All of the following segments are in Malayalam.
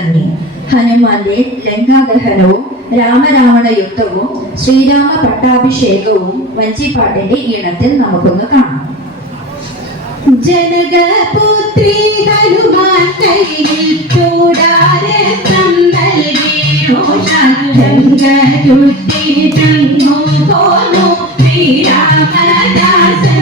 നന്ദി. ഹനുമാന്റെ ലങ്കാദഹനവും രാമരാവണ യുദ്ധവും ശ്രീരാമ പട്ടാഭിഷേകവും വഞ്ചിപ്പാട്ടിന്റെ ഈണത്തിൽ നമുക്കൊന്ന് കാണാം. ജനകപുത്രി ഹനുമാൻ കയ്യിൽ ചൂടാരത്നം നൽകി ചുറ്റി ചങ്ങു പോന്നു ശ്രീരാമദാസൻ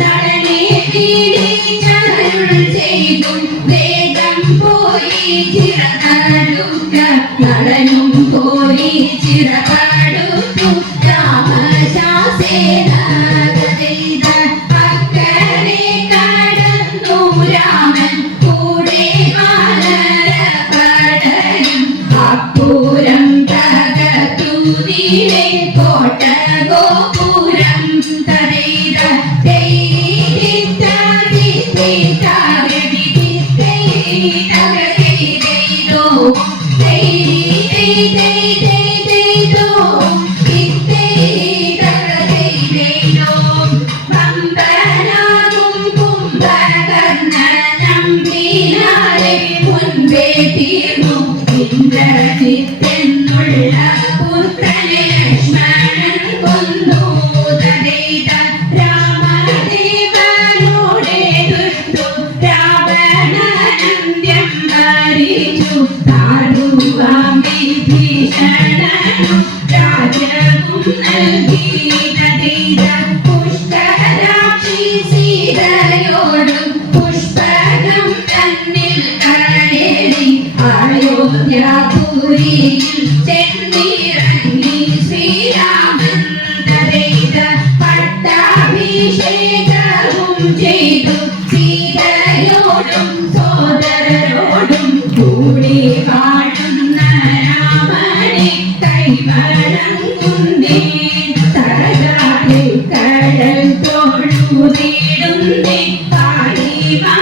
നടനെ വീടിച്ചരുൾ ചെയ്തു വേഗം പോയി ചിറകടുക്ക നടനും പോയി ചിറകടുത്തു രാമശാസേന രാമൻ കൂടെ അപ്പൂരം തകർത്തു വീരെ കോട്ട ഗോപുരം തരൈത ഇന്ദ്രജിത്തെന്നുള്ള പുത്രനെ ലക്ഷ്മണൻ കൊന്നു തരൈത രാമദേവനോടെ ദുഷ്ടു രാവണന്ത്യം വരിച്ചു താടുവാം വിഭീഷണനും രാജ്യവും നൽകി തരൈത പുഷ്കരാക്ഷി സീതയോടും പുഷ്പകം തന്നിൽ കരേറി അയോധ്യാപുരിയിൽ ചെന്നിറങ്ങി ശ്രീരാമൻ തരൈത പട്ടാഭിഷേകവും ചെയ്തു സീതയോടും സോദരരോടും കൂടി കാണുന്ന രാമനെ കൈവഴങ്ങുന്നേ തടകാതെ കടൽ തോഴുതിടുന്നേ പാടിവാ